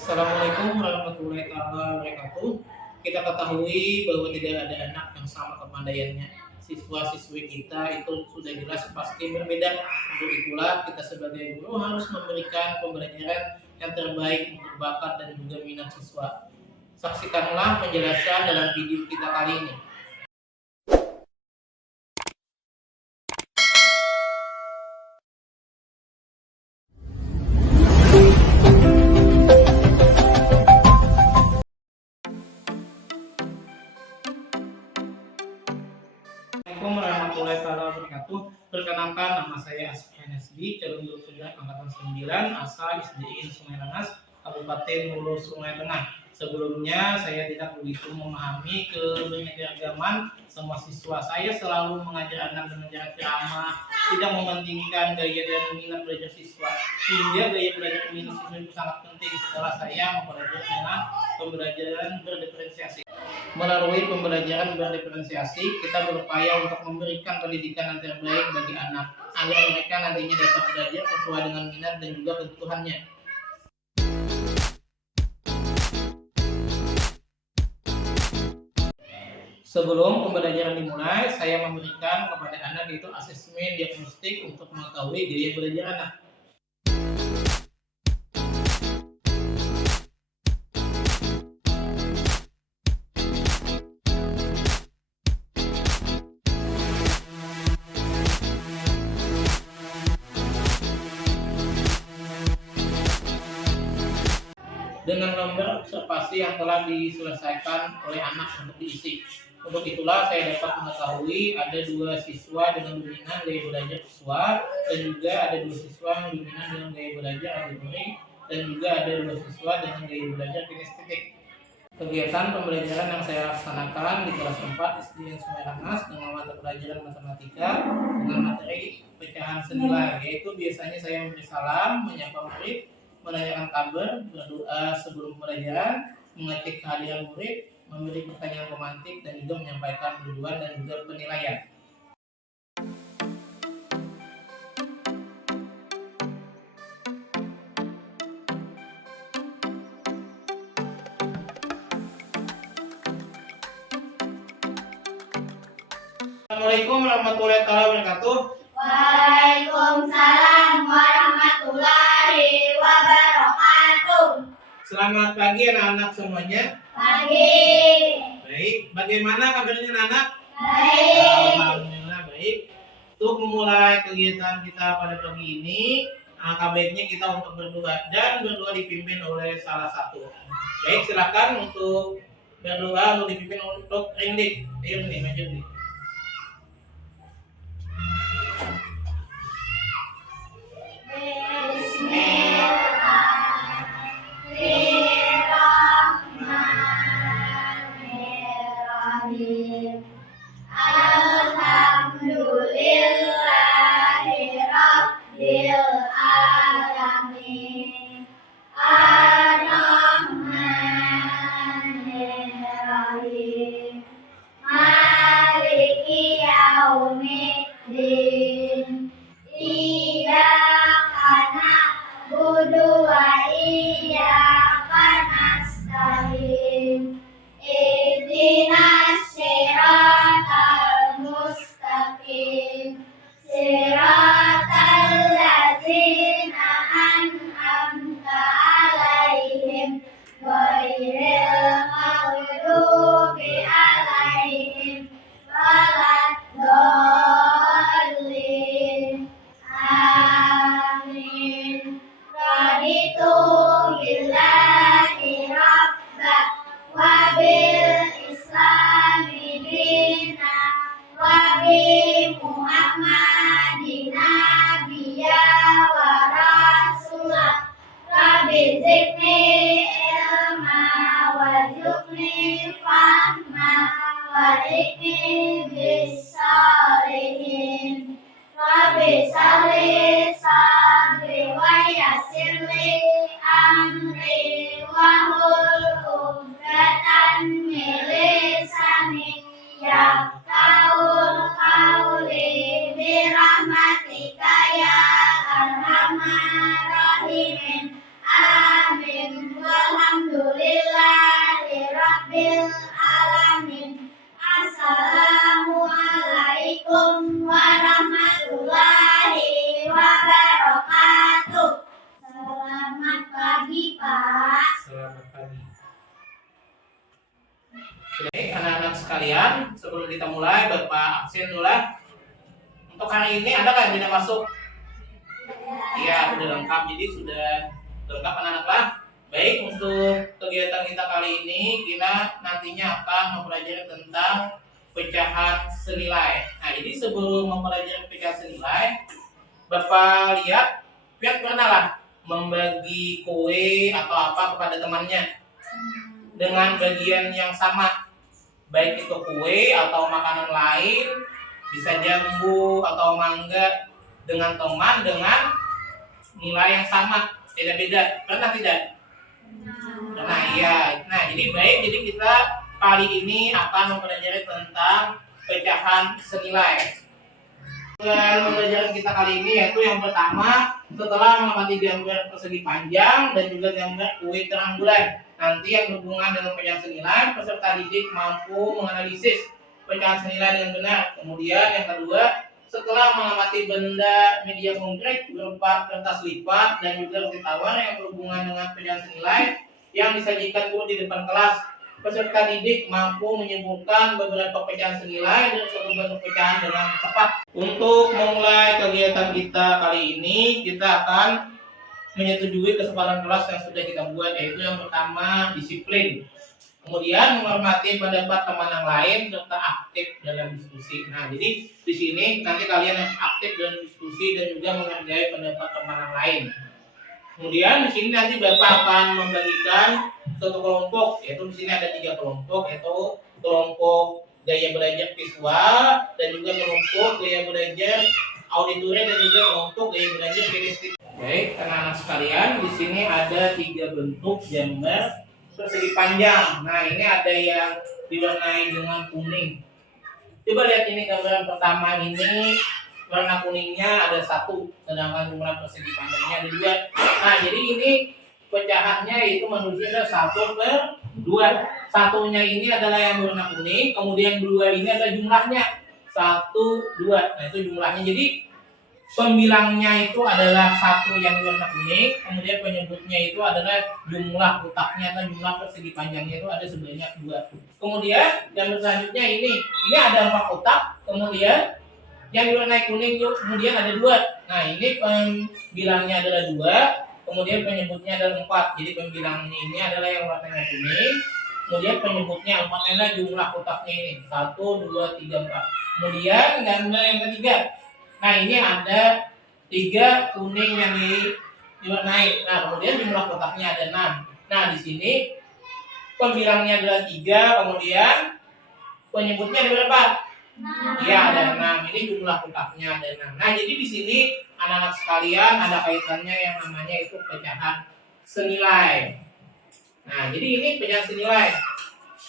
Assalamualaikum warahmatullahi wabarakatuh. Kita ketahui bahwa tidak ada anak yang sama kepandaiannya. Siswa-siswi kita itu sudah jelas pasti berbeda. Untuk itulah kita sebagai guru harus memberikan pembelajaran yang terbaik untuk bakat dan juga minat siswa. Saksikanlah penjelasan dalam video kita kali ini. Assalamualaikum warahmatullahi wabarakatuh. Perkenalkan, nama saya Asfi Hanesbi, calon guru kuliah angkatan 9, asal SDIN Sungai Rengas, Kabupaten Hulu Sungai Tengah. Sebelumnya saya tidak begitu memahami keberagaman semua siswa. Saya selalu mengajar anak dengan cara ceramah, tidak mementingkan gaya dan minat belajar siswa. Sehingga gaya belajar minat siswa itu sangat penting setelah saya mempelajari dengan pembelajaran berdiferensiasi. Melalui pembelajaran berdiferensiasi, kita berupaya untuk memberikan pendidikan yang terbaik bagi anak, agar mereka nantinya dapat belajar sesuai dengan minat dan juga kebutuhannya. Sebelum pembelajaran dimulai, saya memberikan kepada anak yaitu asesmen diagnostik untuk mengetahui gaya belajar anak. Dengan lembar observasi yang telah diselesaikan oleh anak untuk diisi. Untuk itulah saya dapat mengetahui ada 2 siswa dengan dominan gaya belajar visual dan juga ada 2 siswa yang dominan dengan gaya belajar auditorik dan juga ada 2 siswa dengan gaya belajar kinestetik. Kegiatan pembelajaran yang saya laksanakan di kelas 4 SDN Sungai Rengas dengan mata pelajaran matematika dengan materi pecahan senilai, yaitu biasanya saya memberi salam, menyapa murid, menanyakan kabar, berdoa sebelum pelajaran, mengecek kehadiran murid, memberi pertanyaan romantik, dan juga menyampaikan tujuan dan juga penilaian. Assalamualaikum warahmatullahi wabarakatuh. Waalaikumsalam warahmatullahi wabarakatuh. Selamat pagi anak-anak semuanya. Pagi. Baik, bagaimana kabarnya anak-anak? Baik. Alhamdulillah baik. Untuk memulai kegiatan kita pada pagi ini, baiknya kita untuk berdoa dan berdoa dipimpin oleh salah satu. Baik, silakan untuk berdoa untuk dipimpin untuk Rindik. Ayo nih, maju nih. Bismillahirrahmanirrahim. Alhamdulillahirabbil alamin. Ar-Rahmanir-Rahim. Maliki yaumiddin. Iyyaka na'budu wa iyyaka nasta'in. Ihdinas siratal mustaqim. Siratal ladzina an'amta 'alaihim ghairil maghdubi 'alaihim waladdallin. Amin. Raditu billahi rabba wa bil islami dina wa bi Muhammadin nabiyya wa rasula. Rabbi zidni ilma warzuqni fahma wahdini bis-shalihin. Rabbi sholli sadri wa yassirli amri wahlul 'uqdatam min lisani yafqahul qawli birahmatika ya arhamar rahimin. Amin. Wal Baik, anak-anak sekalian, sebelum kita mulai, Bapak absen dulu lah. Untuk hari ini ada nggak yang tidak masuk? Iya, sudah lengkap. Jadi sudah lengkap anak-anak lah. Baik, untuk kegiatan kita kali ini, kita nantinya akan mempelajari tentang pecahan senilai. Nah, jadi sebelum mempelajari pecahan senilai, Bapak lihat, pernah lah membagi kue atau apa kepada temannya dengan bagian yang sama, baik itu kue atau makanan lain, bisa jambu atau mangga, dengan teman dengan nilai yang sama, tidak beda. Pernah tidak? Nah, iya. Nah, jadi baik, jadi kita kali ini akan mempelajari tentang pecahan senilai. Pembelajaran kita kali ini yaitu yang pertama, setelah mengamati gambar persegi panjang dan juga gambar kue terang bulan, nanti yang berhubungan dengan pecahan senilai, peserta didik mampu menganalisis pecahan senilai dengan benar. Kemudian yang kedua, setelah mengamati benda media konkret berupa kertas lipat dan juga roti tawar yang berhubungan dengan pecahan senilai yang disajikan guru di depan kelas, peserta didik mampu menyimpulkan beberapa pecahan senilai dan suatu bentuk pecahan dengan tepat. Untuk memulai kegiatan kita kali ini, kita akan menyetujui kesepakatan kelas yang sudah kita buat, yaitu yang pertama disiplin, kemudian menghormati pendapat teman yang lain serta aktif dalam diskusi. Nah, jadi di sini nanti kalian harus aktif dalam diskusi dan juga menghargai pendapat teman yang lain. Kemudian di sini nanti Bapak akan membagikan satu kelompok, yaitu di sini ada 3 kelompok, yaitu kelompok gaya belajar visual dan juga kelompok gaya belajar auditori dan juga kelompok gaya belajar kinestik. Baik, anak-anak sekalian, di sini ada 3 bentuk gambar persegi panjang. Nah, ini ada yang diwarnai dengan kuning. Coba lihat ini gambaran pertama ini. Warna kuningnya ada 1, sedangkan jumlah persegi panjangnya ada 2. Nah, jadi ini pecahannya itu menurutnya 1/2. Satunya ini adalah yang berwarna kuning, kemudian 2 ini adalah jumlahnya 1, 2. Nah, itu jumlahnya. Jadi pembilangnya itu adalah 1 yang berwarna kuning, kemudian penyebutnya itu adalah jumlah kotaknya atau jumlah persegi panjangnya itu ada sebanyak 2. Kemudian yang selanjutnya ini ada 4 kotak, kemudian yang diwarnai kuning kemudian ada 2. Nah, ini pembilangnya adalah 2, kemudian penyebutnya adalah 4. Jadi pembilangnya ini adalah yang warnanya kuning, kemudian penyebutnya 4 adalah jumlah kotaknya ini 1, 2, 3, 4. Kemudian gambar yang ketiga. Nah, ini ada 3 kuning yang diwarnai. Nah, kemudian jumlah kotaknya ada 6. Nah, di sini pembilangnya adalah 3, kemudian penyebutnya ada berapa? Ya, ada 6. Ini jumlah kotaknya ada 6. Nah, jadi di sini anak-anak sekalian ada kaitannya yang namanya itu pecahan senilai. Nah, jadi ini pecahan senilai.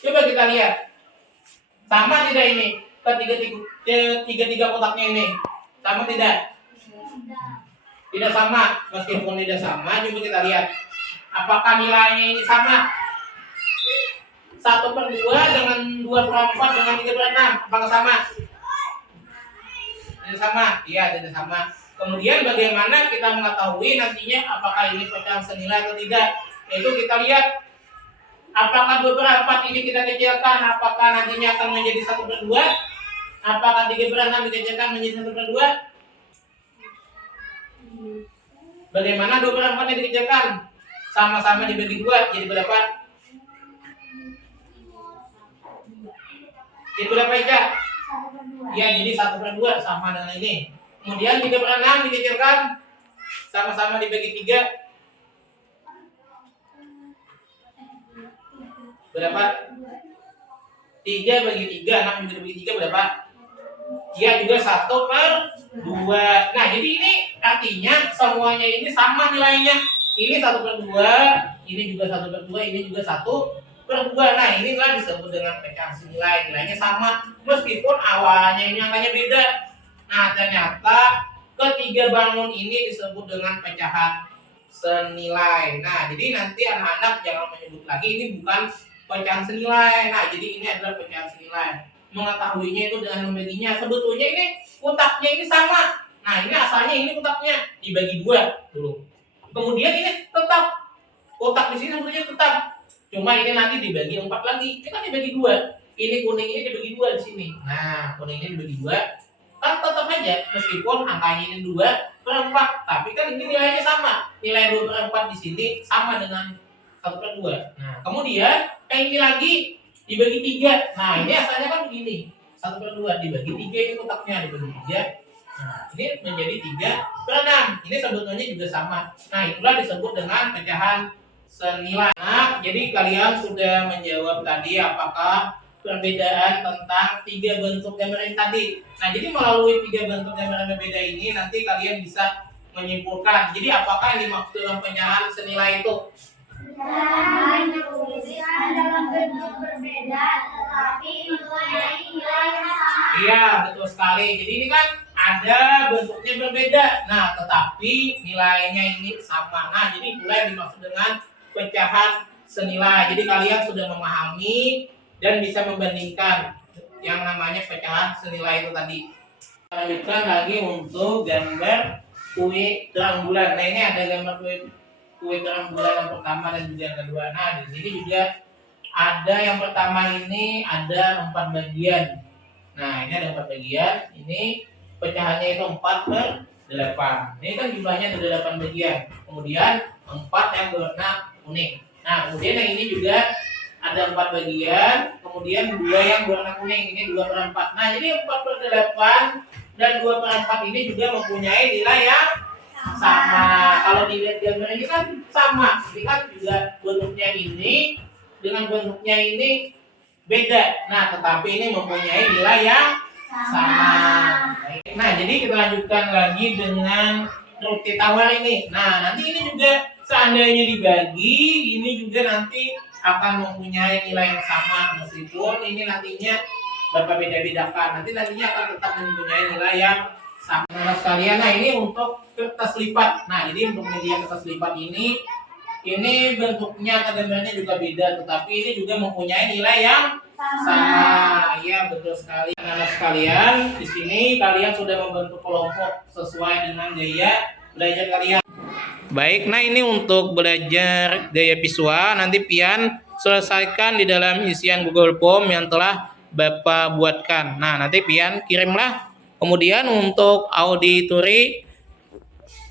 Coba kita lihat. Sama tidak ini? Ketiga kotaknya ini. Sama tidak? Tidak sama. Meskipun tidak sama, coba kita lihat. Apakah nilainya ini sama? 1/2 dengan 2/4 dengan 3/6. Apakah sama? Tidak sama. Iya, tidak sama. Kemudian bagaimana kita mengetahui nantinya apakah ini pecahan senilai atau tidak? Yaitu kita lihat apakah 2/4 ini kita kecilkan, apakah nantinya akan menjadi 1/2? Apakah 3/6 dikecilkan menjadi 1/2? Bagaimana 2/4 ini dikecilkan? Sama-sama dibagi 2, jadi berapa? Jadi berapa, Ica? 1/2. Ya, jadi 1/2 sama dengan ini. Kemudian 3/6 dikecilkan, sama-sama dibagi 3. Berapa? 3 bagi 3, 6 juga bagi 3 berapa? Ya, juga 1/2. Nah, jadi ini artinya semuanya ini sama nilainya. Ini 1/2, ini juga 1/2, ini juga 1/2. Nah, inilah disebut dengan pecahan senilai. Nilainya sama meskipun awalnya ini angkanya beda. Nah, ternyata ketiga bangun ini disebut dengan pecahan senilai. Nah, jadi nanti anak-anak jangan menyebut lagi ini bukan pecahan senilai. Nah, jadi ini adalah pecahan senilai. Mengetahuinya itu dengan membaginya. Sebetulnya ini kotaknya ini sama. Nah, ini asalnya ini kotaknya dibagi 2 dulu. Kemudian ini tetap kotak di sini sebetulnya tetap. Cuma ini nanti dibagi 4 lagi. Ini kan dibagi 2. ini kuning ini dibagi dua di sini. Nah, kuning ini dibagi dua, kan tetap aja meskipun angkanya ini 2/4, tapi kan ini nilainya sama. Nilai 2/4 di sini sama dengan 1/2. Nah, kemudian yang ini lagi dibagi 3. Nah, ini asalnya kan begini. 1/2 dibagi 3 ini kotaknya dibagi 3. Nah, ini menjadi 3/6. Ini sebetulnya juga sama. Nah, itulah disebut dengan pecahan senilai. Nah, jadi kalian sudah menjawab tadi apakah perbedaan tentang 3 bentuk gambar ini tadi. Nah, jadi melalui 3 bentuk gambar yang berbeda ini nanti kalian bisa menyimpulkan. Jadi apakah yang dimaksud dengan pecahan senilai itu? Pecahan dituliskan dalam bentuk berbeda tetapi mempunyai nilai yang sama. Iya, betul sekali. Jadi ini kan ada bentuknya berbeda. Nah, tetapi nilainya ini sama. Nah, jadi itulah yang dimaksud dengan pecahan senilai. Jadi kalian sudah memahami dan bisa membandingkan yang namanya pecahan senilai itu tadi. Lanjutkan lagi untuk gambar kue terang bulan. Nah, ini ada gambar kue terang bulan yang pertama dan juga yang kedua. Nah, di sini juga ada yang pertama ini ada 4 bagian. Nah, ini ada 4 bagian. Ini pecahannya itu 4/8. Ini kan jumlahnya ada 8 bagian. Kemudian 4 yang berwarna kuning. Nah, kemudian yang ini juga ada 4 bagian. Kemudian 2 yang berwarna kuning. Ini 2/4. Nah, jadi 4/8 dan 2/4 ini juga mempunyai nilai yang sama. Kalau dilihat gambar ini kan sama. Ini kan juga bentuknya ini dengan bentuknya ini beda. Nah, tetapi ini mempunyai nilai yang sama. Nah, jadi kita lanjutkan lagi dengan roti tawar ini. Nah, nanti ini juga seandainya dibagi, ini juga nanti akan mempunyai nilai yang sama meskipun ini nantinya Bapak beda-bedakan. Nantinya akan tetap mempunyai nilai yang sama. Nah, sekalian, nah ini untuk kertas lipat. Nah, jadi untuk media kertas lipat ini bentuknya atau gambarnya juga beda, tetapi ini juga mempunyai nilai yang sama. Ya, betul sekali. Anak-anak sekalian, di sini kalian sudah membentuk kelompok sesuai dengan gaya belajar kalian. Baik, nah ini untuk belajar gaya visual. Nanti pian selesaikan di dalam isian Google Form yang telah Bapak buatkan. Nah, nanti pian kirimlah. Kemudian untuk auditori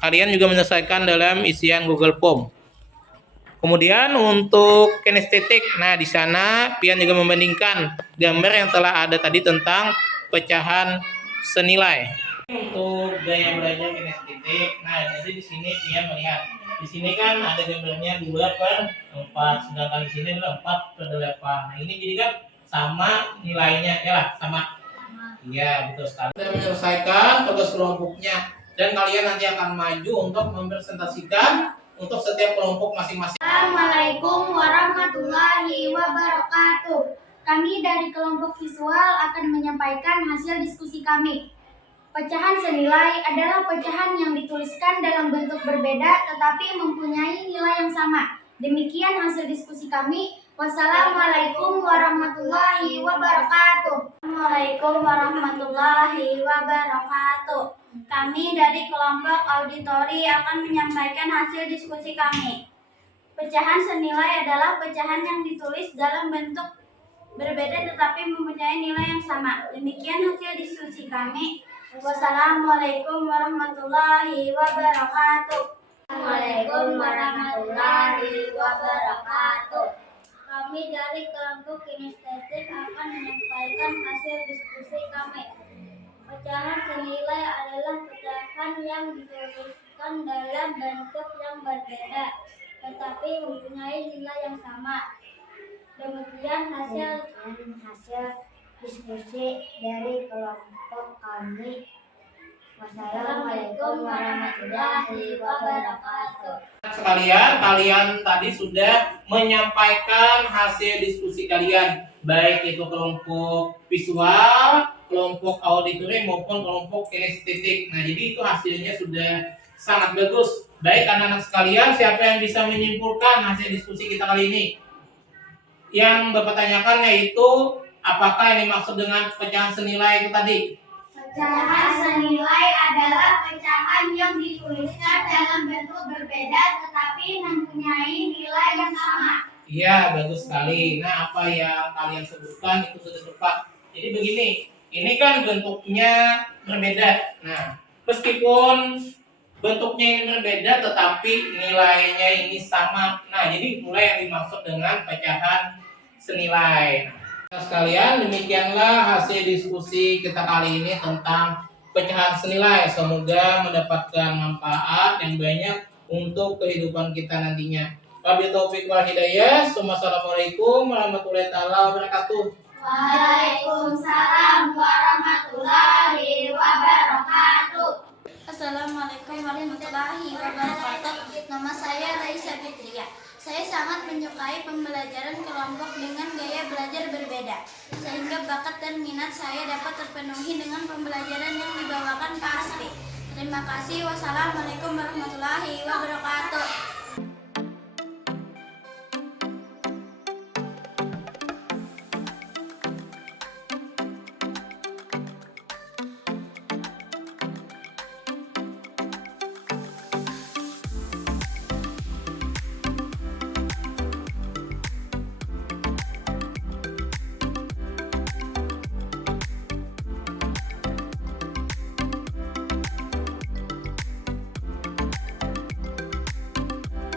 kalian juga menyelesaikan dalam isian Google Form. Kemudian untuk kinestetik, nah di sana pian juga membandingkan gambar yang telah ada tadi tentang pecahan senilai. Untuk gaya belajar kinestetik, nah jadi di sini pian melihat di sini kan ada gambarnya 2/4, sedangkan di sini adalah 4/8. Nah ini jadi kan sama nilainya, ya lah sama. Iya betul sekali. Kita menyelesaikan tugas kelompoknya dan kalian nanti akan maju untuk mempresentasikan untuk setiap kelompok masing-masing. Assalamualaikum warahmatullahi wabarakatuh. Kami dari kelompok visual akan menyampaikan hasil diskusi kami. Pecahan senilai adalah pecahan yang dituliskan dalam bentuk berbeda tetapi mempunyai nilai yang sama. Demikian hasil diskusi kami. Wassalamualaikum warahmatullahi wabarakatuh. Assalamualaikum warahmatullahi wabarakatuh. Kami dari kelompok auditori akan menyampaikan hasil diskusi kami. Pecahan senilai adalah pecahan yang ditulis dalam bentuk berbeda tetapi mempunyai nilai yang sama. Demikian hasil diskusi kami. Wassalamualaikum warahmatullahi wabarakatuh. Assalamualaikum warahmatullahi wabarakatuh. Kami dari kelompok kinestetik akan menyampaikan hasil diskusi kami. Pecahan senilai adalah pecahan yang dituliskan dalam bentuk yang berbeda, tetapi mempunyai nilai yang sama. Demikian hasil diskusi dari kelompok kami. Wassalamualaikum warahmatullahi wabarakatuh. Sekalian, kalian tadi sudah menyampaikan hasil diskusi kalian, baik itu kelompok visual, kelompok auditori maupun kelompok kinestetik. Nah, jadi itu hasilnya sudah sangat bagus. Baik anak-anak sekalian, siapa yang bisa menyimpulkan hasil diskusi kita kali ini? Yang Bapak tanyakan yaitu apakah yang dimaksud dengan pecahan senilai itu tadi? Pecahan senilai adalah pecahan yang dituliskan dalam bentuk berbeda tetapi mempunyai nilai yang sama. Iya, bagus sekali. Nah, apa yang kalian sebutkan itu sudah tepat. Jadi begini, ini kan bentuknya berbeda. Nah, meskipun bentuknya ini berbeda, tetapi nilainya ini sama. Nah, jadi mulai yang dimaksud dengan pecahan senilai. Nah, sekalian, demikianlah hasil diskusi kita kali ini tentang pecahan senilai. Semoga mendapatkan manfaat yang banyak untuk kehidupan kita nantinya. Wabillahi taufiq wal hidayah. Assalamualaikum warahmatullahi wabarakatuh. Waalaikumsalam warahmatullahi wabarakatuh. Assalamualaikum warahmatullahi wabarakatuh. Nama saya Raisa Fitria. Saya sangat menyukai pembelajaran kelompok dengan gaya belajar berbeda, sehingga bakat dan minat saya dapat terpenuhi dengan pembelajaran yang dibawakan Pak Asri. Terima kasih. Wassalamualaikum warahmatullahi wabarakatuh.